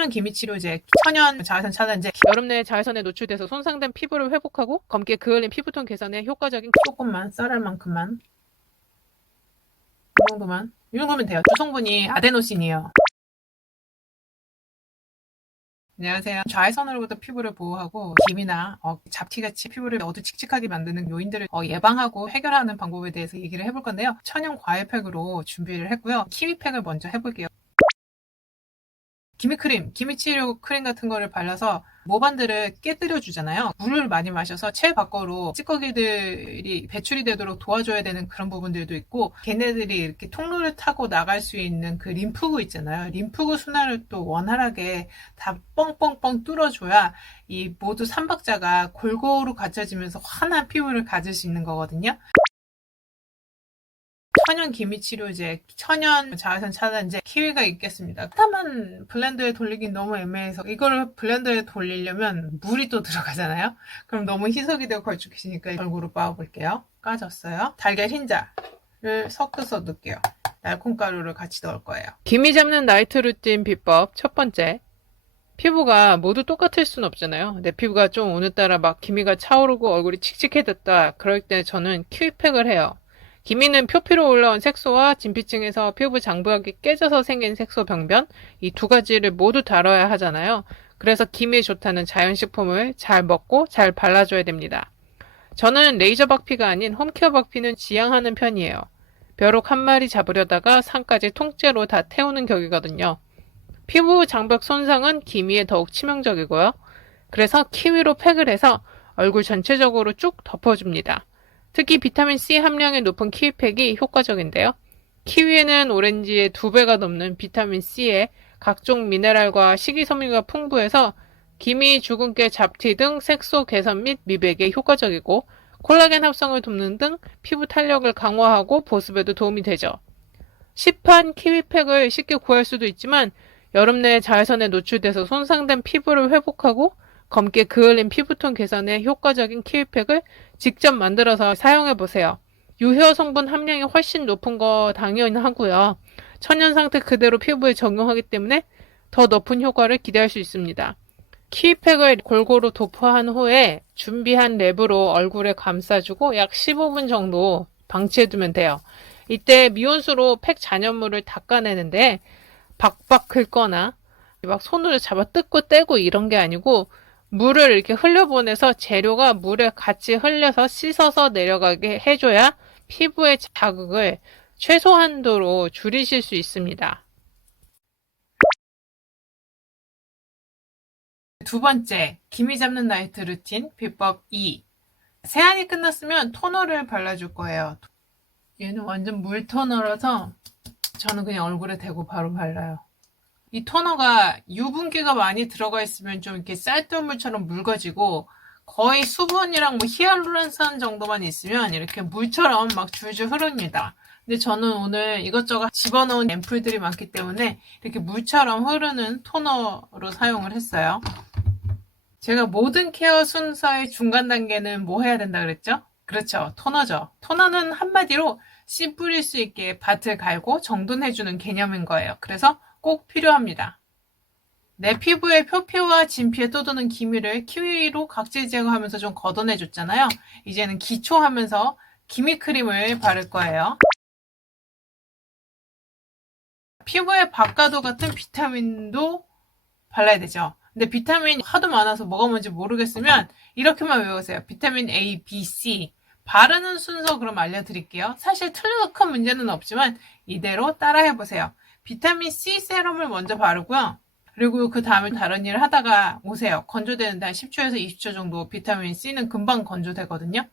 천연 기미 치료제, 천연 자외선 차단제, 여름 내에 자외선에 노출돼서 손상된 피부를 회복하고 검게 그을린 피부톤 개선에 효과적인 조금만 쌀알 만큼만, 이 정도면 돼요. 주성분이 아데노신이에요. 안녕하세요. 자외선으로부터 피부를 보호하고 기미나 잡티같이 피부를 어두칙칙하게 만드는 요인들을 예방하고 해결하는 방법에 대해서 얘기를 해볼 건데요. 천연 과일팩으로 준비를 했고요. 키위팩을 먼저 해볼게요. 기미크림, 기미치료 크림 같은 거를 발라서 모반들을 깨뜨려 주잖아요. 물을 많이 마셔서 체외 밖으로 찌꺼기들이 배출이 되도록 도와줘야 되는 그런 부분들도 있고, 걔네들이 이렇게 통로를 타고 나갈 수 있는 그 림프구 있잖아요. 림프구 순환을 또 원활하게 다 뻥뻥뻥 뚫어줘야 이 모두 삼박자가 골고루 갖춰지면서 환한 피부를 가질 수 있는 거거든요. 천연 기미 치료제, 천연 자외선 차단제, 키위가 있겠습니다. 하나만 블렌더에 돌리긴 너무 애매해서 이거를 블렌더에 돌리려면 물이 또 들어가잖아요. 그럼 너무 희석이 되고 걸쭉해지니까 얼굴로 빻아볼게요. 까졌어요. 달걀 흰자를 섞어서 넣을게요. 날콩가루를 같이 넣을 거예요. 기미 잡는 나이트 루틴 비법 첫 번째. 피부가 모두 똑같을 순 없잖아요. 내 피부가 좀 오늘따라 막 기미가 차오르고 얼굴이 칙칙해졌다. 그럴 때 저는 키위팩을 해요. 기미는 표피로 올라온 색소와 진피층에서 피부 장부하게 깨져서 생긴 색소 병변, 이 두 가지를 모두 다뤄야 하잖아요. 그래서 기미에 좋다는 자연식품을 잘 먹고 잘 발라줘야 됩니다. 저는 레이저 박피가 아닌 홈케어 박피는 지양하는 편이에요. 벼룩 한 마리 잡으려다가 산까지 통째로 다 태우는 격이거든요. 피부 장벽 손상은 기미에 더욱 치명적이고요. 그래서 키위로 팩을 해서 얼굴 전체적으로 쭉 덮어줍니다. 특히 비타민C 함량이 높은 키위팩이 효과적인데요. 키위에는 오렌지의 2배가 넘는 비타민C에 각종 미네랄과 식이섬유가 풍부해서 기미, 주근깨, 잡티 등 색소 개선 및 미백에 효과적이고 콜라겐 합성을 돕는 등 피부 탄력을 강화하고 보습에도 도움이 되죠. 시판 키위팩을 쉽게 구할 수도 있지만 여름 내에 자외선에 노출돼서 손상된 피부를 회복하고 검게 그을린 피부톤 개선에 효과적인 키위팩을 직접 만들어서 사용해보세요. 유효 성분 함량이 훨씬 높은 거 당연하고요. 천연 상태 그대로 피부에 적용하기 때문에 더 높은 효과를 기대할 수 있습니다. 키위팩을 골고루 도포한 후에 준비한 랩으로 얼굴에 감싸주고 약 15분 정도 방치해두면 돼요. 이때 미온수로 팩 잔여물을 닦아내는데 박박 긁거나 막 손으로 잡아 뜯고 떼고 이런 게 아니고 물을 이렇게 흘려보내서 재료가 물에 같이 흘려서 씻어서 내려가게 해줘야 피부의 자극을 최소한도로 줄이실 수 있습니다. 두 번째, 기미 잡는 나이트 루틴 비법 2. 세안이 끝났으면 토너를 발라줄 거예요. 얘는 완전 물 토너라서 저는 그냥 얼굴에 대고 바로 발라요. 이 토너가 유분기가 많이 들어가 있으면 좀 이렇게 쌀뜨물처럼 묽어지고 거의 수분이랑 뭐 히알루론산 정도만 있으면 이렇게 물처럼 막 줄줄 흐릅니다. 근데 저는 오늘 이것저것 집어넣은 앰플들이 많기 때문에 이렇게 물처럼 흐르는 토너로 사용을 했어요. 제가 모든 케어 순서의 중간 단계는 뭐 해야 된다 그랬죠? 그렇죠. 토너죠. 토너는 한마디로 씨 뿌릴 수 있게 밭을 갈고 정돈해주는 개념인 거예요. 그래서 꼭 필요합니다. 내 피부의 표피와 진피에 떠도는 기미를 키위로 각질 제거하면서 좀 걷어내줬잖아요. 이제는 기초하면서 기미 크림을 바를 거예요. 피부에 박가도 같은 비타민도 발라야 되죠. 근데 비타민이 하도 많아서 뭐가 뭔지 모르겠으면 이렇게만 외우세요. 비타민 A, B, C. 바르는 순서 그럼 알려드릴게요. 사실 틀려도 큰 문제는 없지만 이대로 따라해보세요. 비타민 C 세럼을 먼저 바르고요. 그리고 그 다음에 다른 일을 하다가 오세요. 건조되는데 한 10초에서 20초 정도 비타민 C는 금방 건조되거든요.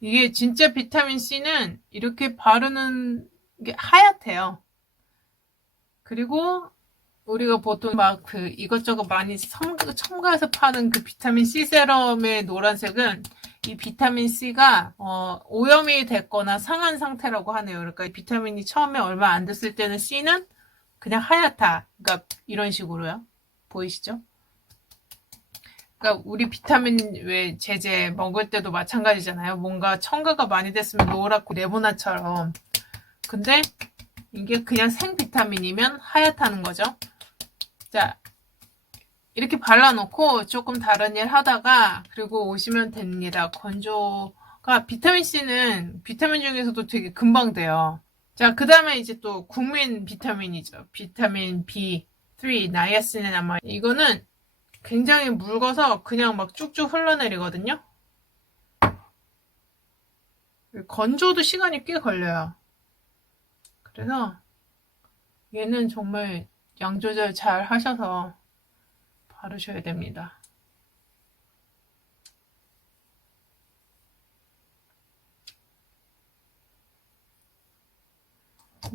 이게 진짜 비타민 C는 이렇게 바르는 게 하얗대요. 그리고 우리가 보통 막 그 이것저것 많이 첨가해서 파는 그 비타민 C 세럼의 노란색은 이 비타민 C가 오염이 됐거나 상한 상태라고 하네요. 그러니까 비타민이 처음에 얼마 안 됐을 때는 C는 그냥 하얗다. 그러니까 이런 식으로요. 보이시죠? 그러니까 우리 비타민 왜 제제 먹을 때도 마찬가지잖아요. 뭔가 첨가가 많이 됐으면 노랗고 네모나처럼. 근데 이게 그냥 생 비타민이면 하얗다는 거죠. 자, 이렇게 발라놓고 조금 다른 일 하다가 그리고 오시면 됩니다. 건조가 비타민C는 비타민 중에서도 되게 금방 돼요. 자, 그 다음에 이제 또 국민 비타민이죠. 비타민 B3, 나이아신아마이드. 이거는 굉장히 묽어서 그냥 막 쭉쭉 흘러내리거든요. 건조도 시간이 꽤 걸려요. 그래서 얘는 정말 양 조절 잘 하셔서 바르셔야 됩니다.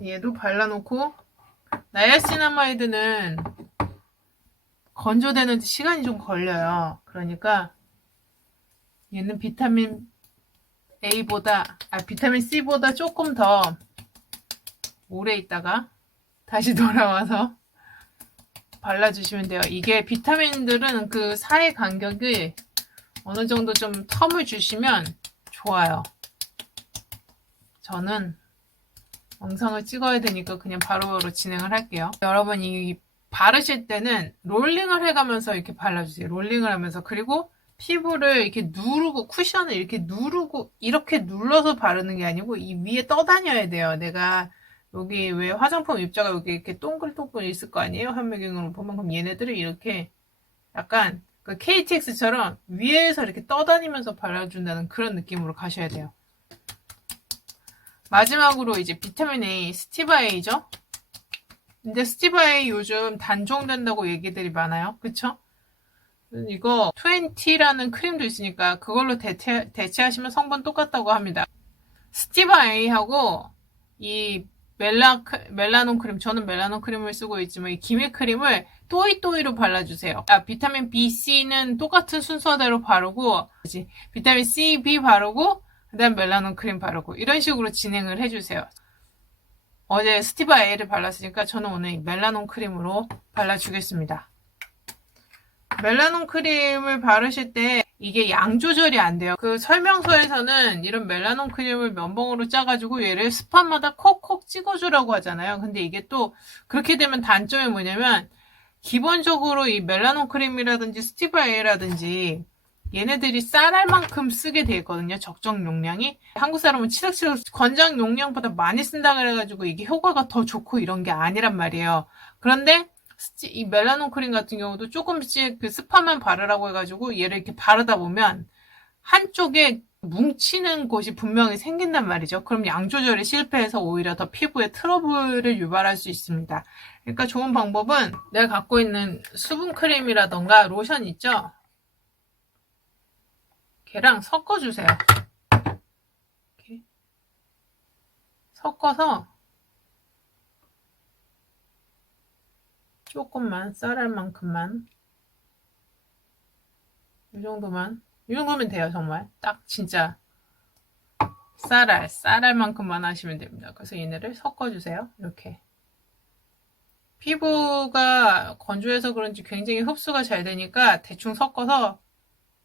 얘도 발라놓고 나이아신아마이드는 건조되는 시간이 좀 걸려요. 그러니까 얘는 비타민 C보다 조금 더 오래 있다가 다시 돌아와서 발라주시면 돼요. 이게 비타민들은 그 사이 간격이 어느 정도 좀 텀을 주시면 좋아요. 저는 영상을 찍어야 되니까 그냥 바로바로 진행을 할게요. 여러분 이 바르실 때는 롤링을 해가면서 이렇게 발라주세요. 롤링을 하면서. 그리고 피부를 이렇게 누르고, 쿠션을 이렇게 누르고, 이렇게 눌러서 바르는 게 아니고 이 위에 떠다녀야 돼요. 내가 여기 왜 화장품 입자가 여기 이렇게 동글동글 있을 거 아니에요? 현미경으로 보면. 그럼 얘네들을 이렇게 약간 그 KTX처럼 위에서 이렇게 떠다니면서 발라준다는 그런 느낌으로 가셔야 돼요. 마지막으로 이제 비타민 A, 스티바 A죠? 근데 스티바 A 요즘 단종된다고 얘기들이 많아요. 그쵸? 이거 20라는 크림도 있으니까 그걸로 대체하시면 성분 똑같다고 합니다. 스티바 A하고 이 멜라논 크림, 저는 멜라논 크림을 쓰고 있지만 이 기미 크림을 또이또이로 발라주세요. 비타민 B, C는 똑같은 순서대로 바르고 비타민 C, B 바르고 그 다음 멜라논 크림 바르고 이런 식으로 진행을 해주세요. 어제 스티바 A를 발랐으니까 저는 오늘 이 멜라논 크림으로 발라주겠습니다. 멜라논 크림을 바르실 때 이게 양 조절이 안 돼요. 그 설명서에서는 이런 멜라논 크림을 면봉으로 짜가지고 얘를 스팟마다 콕콕 찍어주라고 하잖아요. 근데 이게 또 그렇게 되면 단점이 뭐냐면 기본적으로 이 멜라논 크림이라든지 스티바 A라든지 얘네들이 쌀알 만큼 쓰게 돼 있거든요. 적정 용량이. 한국 사람은 치덕치덕 권장 용량보다 많이 쓴다 그래가지고 이게 효과가 더 좋고 이런 게 아니란 말이에요. 그런데 이 멜라논 크림 같은 경우도 조금씩 그 스팟만 바르라고 해가지고 얘를 이렇게 바르다 보면 한쪽에 뭉치는 곳이 분명히 생긴단 말이죠. 그럼 양 조절이 실패해서 오히려 더 피부에 트러블을 유발할 수 있습니다. 그러니까 좋은 방법은 내가 갖고 있는 수분 크림이라던가 로션 있죠? 걔랑 섞어주세요. 이렇게 섞어서 조금만, 쌀알만큼만 이 정도면 돼요. 정말 딱 진짜 쌀알만큼만 하시면 됩니다. 그래서 얘네를 섞어주세요. 이렇게 피부가 건조해서 그런지 굉장히 흡수가 잘 되니까 대충 섞어서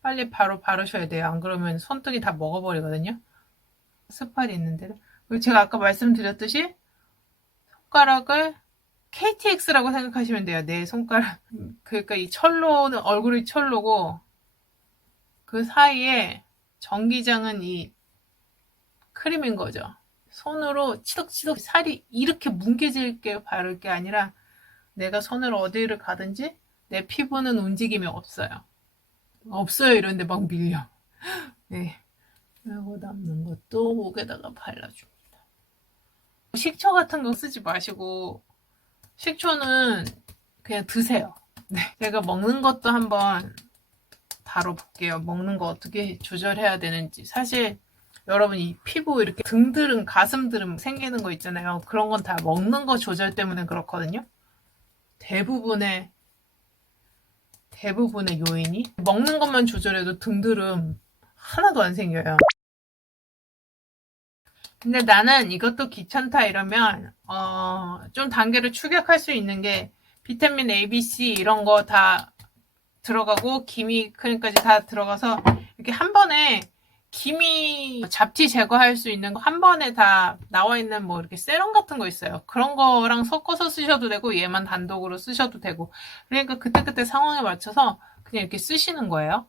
빨리 바로 바르셔야 돼요. 안 그러면 손등이 다 먹어버리거든요. 스팟이 있는 데를. 그리고 제가 아까 말씀드렸듯이 손가락을 KTX라고 생각하시면 돼요. 내 손가락. 그러니까 이 철로는 얼굴이 철로고 그 사이에 전기장은 이 크림인 거죠. 손으로 치덕치덕 살이 이렇게 뭉개질게 바를 게 아니라 내가 손을 어디를 가든지 내 피부는 움직임이 없어요. 이런데 막 밀려. 네. 그리고 남는 것도 목에다가 발라줍니다. 식초 같은 거 쓰지 마시고 식초는 그냥 드세요. 네. 제가 먹는 것도 한번 다뤄볼게요. 먹는 거 어떻게 조절해야 되는지. 사실 여러분 이 피부 이렇게 등드름, 가슴드름 생기는 거 있잖아요. 그런 건 다 먹는 거 조절 때문에 그렇거든요. 대부분의 요인이 먹는 것만 조절해도 등드름 하나도 안 생겨요. 근데 나는 이것도 귀찮다 이러면 좀 단계를 축약할 수 있는 게 비타민 A, B, C 이런 거 다 들어가고 기미 크림까지 다 들어가서 이렇게 한 번에 기미 잡티 제거할 수 있는 거 한 번에 다 나와 있는 뭐 이렇게 세럼 같은 거 있어요. 그런 거랑 섞어서 쓰셔도 되고 얘만 단독으로 쓰셔도 되고 그러니까 그때그때 상황에 맞춰서 그냥 이렇게 쓰시는 거예요.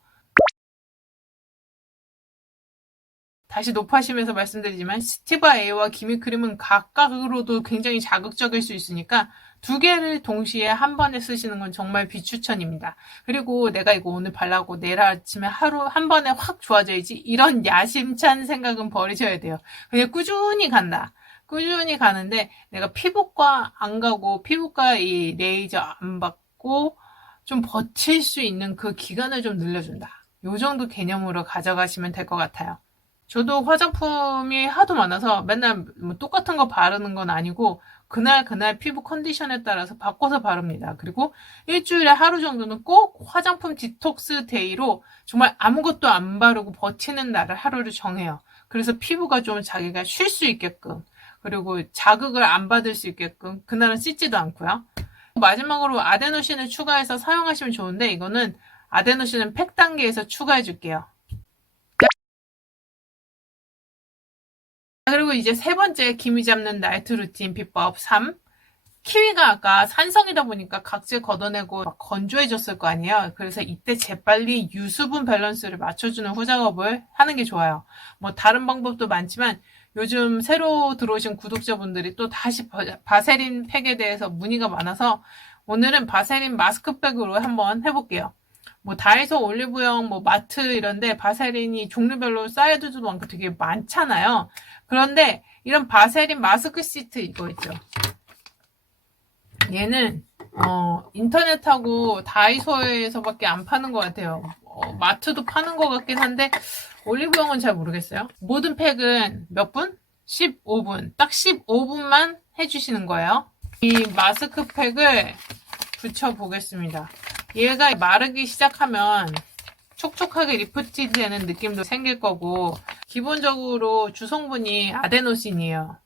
다시 높아심에서 말씀드리지만 스티바 A와 기미크림은 각각으로도 굉장히 자극적일 수 있으니까 두 개를 동시에 한 번에 쓰시는 건 정말 비추천입니다. 그리고 내가 이거 오늘 발라고 내일 아침에 하루 한 번에 확 좋아져야지 이런 야심찬 생각은 버리셔야 돼요. 그냥 꾸준히 간다. 꾸준히 가는데 내가 피부과 안 가고 피부과 이 레이저 안 받고 좀 버틸 수 있는 그 기간을 좀 늘려준다. 요 정도 개념으로 가져가시면 될 것 같아요. 저도 화장품이 하도 많아서 맨날 뭐 똑같은 거 바르는 건 아니고 그날 피부 컨디션에 따라서 바꿔서 바릅니다. 그리고 일주일에 하루 정도는 꼭 화장품 디톡스 데이로 정말 아무것도 안 바르고 버티는 날을 하루를 정해요. 그래서 피부가 좀 자기가 쉴 수 있게끔 그리고 자극을 안 받을 수 있게끔 그날은 씻지도 않고요. 마지막으로 아데노신을 추가해서 사용하시면 좋은데 이거는 아데노신은 팩 단계에서 추가해 줄게요. 그리고 이제 세 번째 기미 잡는 나이트 루틴 비법 3. 키위가 아까 산성이다 보니까 각질 걷어내고 막 건조해졌을 거 아니에요. 그래서 이때 재빨리 유수분 밸런스를 맞춰주는 후작업을 하는 게 좋아요. 뭐 다른 방법도 많지만 요즘 새로 들어오신 구독자분들이 또 다시 바세린 팩에 대해서 문의가 많아서 오늘은 바세린 마스크팩으로 한번 해볼게요. 뭐 다이소 올리브영 뭐 마트 이런데 바세린이 종류별로 사이즈도 많고 되게 많잖아요. 그런데 이런 바세린 마스크 시트 이거 있죠. 얘는 인터넷하고 다이소에서밖에 안 파는 것 같아요. 마트도 파는 것 같긴 한데 올리브영은 잘 모르겠어요. 모든 팩은 몇 분? 15분. 딱 15분만 해주시는 거예요. 이 마스크팩을 붙여보겠습니다. 얘가 마르기 시작하면 촉촉하게 리프팅 되는 느낌도 생길 거고 기본적으로 주성분이 아데노신이에요.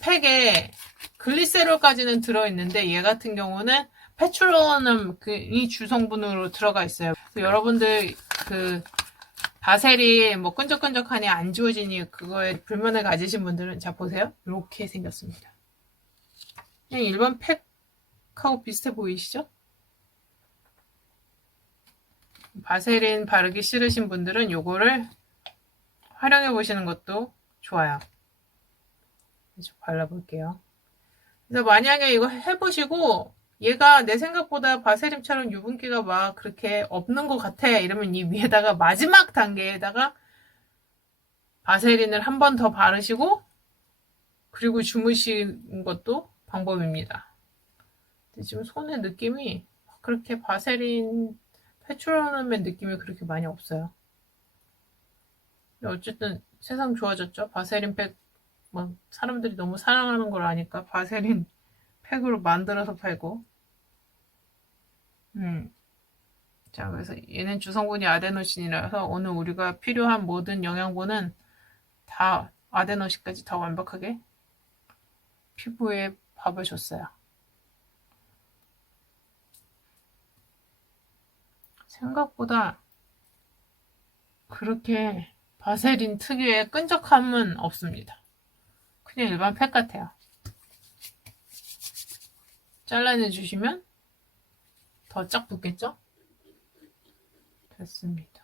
팩에 글리세롤까지는 들어있는데 얘 같은 경우는 페트로넘이 주성분으로 들어가 있어요. 여러분들 그 바세린 뭐 끈적끈적하니 안 지워지니 그거에 불만을 가지신 분들은 자 보세요. 이렇게 생겼습니다. 그냥 일반 팩하고 비슷해 보이시죠? 바세린 바르기 싫으신 분들은 요거를 활용해 보시는 것도 좋아요. 좀 발라볼게요. 그래서 만약에 이거 해보시고 얘가 내 생각보다 바세린처럼 유분기가 막 그렇게 없는 것 같아 이러면 이 위에다가 마지막 단계에다가 바세린을 한 번 더 바르시고 그리고 주무시는 것도 방법입니다. 근데 지금 손의 느낌이 그렇게 바세린 페트로넘의 느낌이 그렇게 많이 없어요. 어쨌든 세상 좋아졌죠. 바세린 팩, 뭐 사람들이 너무 사랑하는 걸 아니까 바세린 팩으로 만들어서 팔고. 자, 그래서 얘는 주성분이 아데노신이라서 오늘 우리가 필요한 모든 영양분은 다 아데노신까지 다 완벽하게 피부에 밥을 줬어요. 생각보다 그렇게 바세린 특유의 끈적함은 없습니다. 그냥 일반 팩 같아요. 잘라내주시면 더 쫙 붙겠죠? 됐습니다.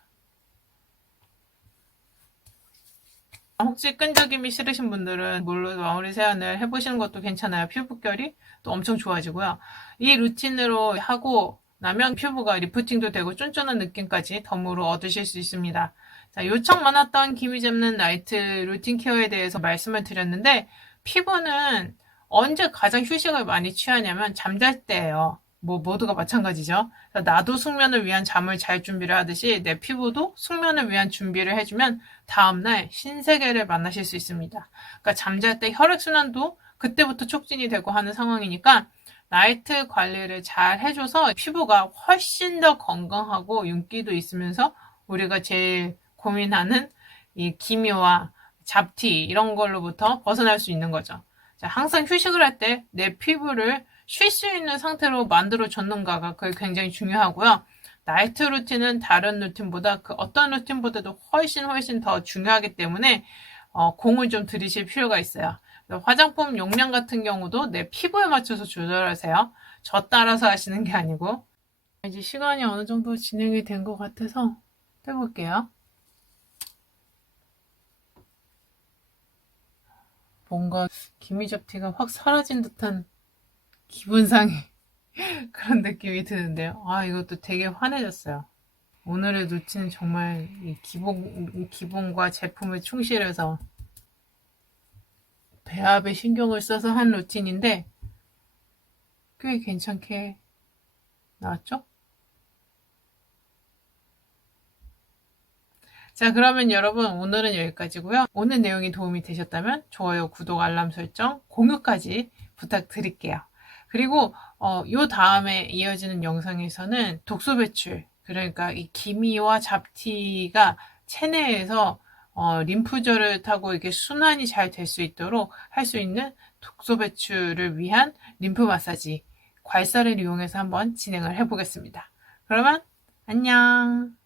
혹시 끈적임이 싫으신 분들은 물로 마무리 세안을 해보시는 것도 괜찮아요. 피부결이 또 엄청 좋아지고요. 이 루틴으로 하고 나면 피부가 리프팅도 되고 쫀쫀한 느낌까지 덤으로 얻으실 수 있습니다. 자, 요청 많았던 기미 잡는 나이트 루틴 케어에 대해서 말씀을 드렸는데 피부는 언제 가장 휴식을 많이 취하냐면 잠잘 때예요. 뭐 모두가 마찬가지죠. 나도 숙면을 위한 잠을 잘 준비를 하듯이 내 피부도 숙면을 위한 준비를 해주면 다음날 신세계를 만나실 수 있습니다. 그러니까 잠잘 때 혈액순환도 그때부터 촉진이 되고 하는 상황이니까 나이트 관리를 잘 해줘서 피부가 훨씬 더 건강하고 윤기도 있으면서 우리가 제일 고민하는 이 기미와 잡티 이런 걸로부터 벗어날 수 있는 거죠. 자, 항상 휴식을 할 때 내 피부를 쉴 수 있는 상태로 만들어 줬는가가 그게 굉장히 중요하고요. 나이트 루틴은 다른 루틴보다 그 어떤 루틴보다도 훨씬 더 중요하기 때문에 공을 좀 들이실 필요가 있어요. 화장품 용량 같은 경우도 내 피부에 맞춰서 조절하세요. 저 따라서 하시는 게 아니고. 이제 시간이 어느 정도 진행이 된 것 같아서 해볼게요. 뭔가 기미잡티가 확 사라진 듯한 기분상의 그런 느낌이 드는데요. 아, 이것도 되게 환해졌어요. 오늘의 루틴은 정말 이 기본과 제품에 충실해서 배합에 신경을 써서 한 루틴인데 꽤 괜찮게 나왔죠? 자, 그러면 여러분 오늘은 여기까지고요. 오늘 내용이 도움이 되셨다면 좋아요, 구독, 알람 설정, 공유까지 부탁드릴게요. 그리고 요 다음에 이어지는 영상에서는 독소 배출, 그러니까 이 기미와 잡티가 체내에서 림프절을 타고 이게 순환이 잘 될 수 있도록 할 수 있는 독소 배출을 위한 림프 마사지, 괄사를 이용해서 한번 진행을 해보겠습니다. 그러면 안녕.